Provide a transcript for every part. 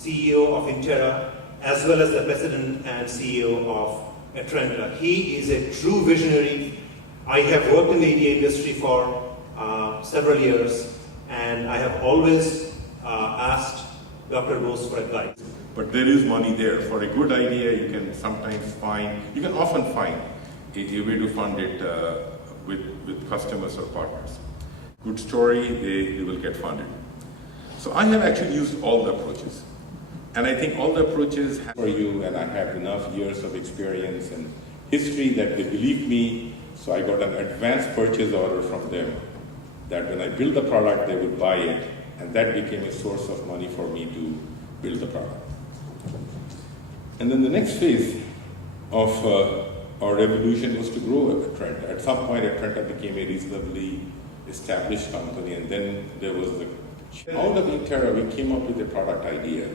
CEO of Intera, as well as the President and CEO of Atrenta. He is a true visionary. I have worked in the EDA industry for several years, and I have always asked Dr. Bose for advice. But there is money there. For a good idea, you can often find a way to fund it with customers or partners. Good story, they will get funded. So I have actually used all the approaches. And I think all the approaches for you, and I have enough years of experience and history that they believe me, so I got an advance purchase order from them that when I build the product, they would buy it, and that became a source of money for me to build the product. And then the next phase of our evolution was to grow Atrenta. At some point, Atrenta became a reasonably established company, and then there was out of Intera, we came up with a product idea.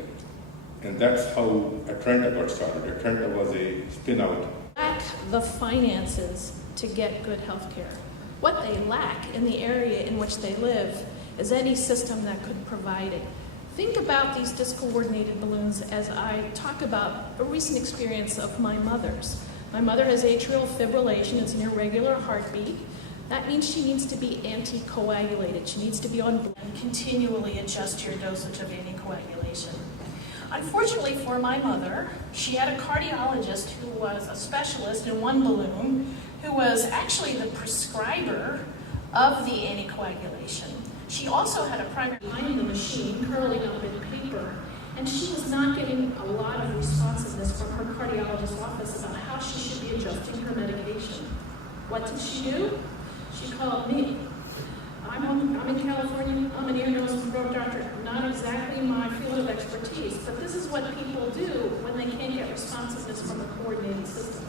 And that's how Atrenta got started. Atrenta was a spin-out. Lack the finances to get good health care. What they lack in the area in which they live is any system that could provide it. Think about these discoordinated balloons as I talk about a recent experience of my mother's. My mother has atrial fibrillation, it's an irregular heartbeat. That means she needs to be anticoagulated. She needs to be on blood and continually adjust your dosage of anticoagulation. Unfortunately for my mother, she had a cardiologist who was a specialist in one balloon, who was actually the prescriber of the anticoagulation. She also had a primary behind the machine, curling up in paper, and she was not getting a lot of responsiveness from her cardiologist's office about how she should be adjusting her medication. What did she do? She called me. I'm in California, I'm an ear, nose, and throat doctor, not exactly my field of expertise, but this is what people do when they can't get responsiveness from a coordinated system.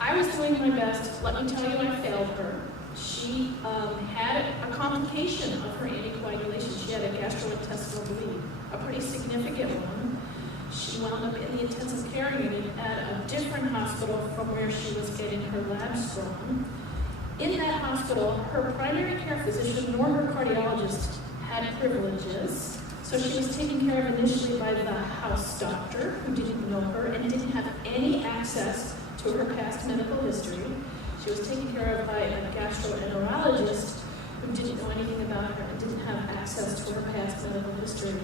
I was doing my best. Let me tell you, I failed her. She had a complication of her anticoagulation. She had a gastrointestinal bleed, a pretty significant one. She wound up in the intensive care unit at a different hospital from where she was getting her labs from. In that hospital, her primary care physician nor her cardiologist had privileges, so she was taken care of initially by the house doctor, who didn't know her and didn't have any access to her past medical history. She was taken care of by a gastroenterologist who didn't know anything about her and didn't have access to her past medical history.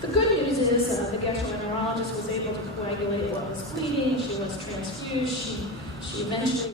The good news is the gastroenterologist was able to coagulate what was bleeding. She was transfused. She eventually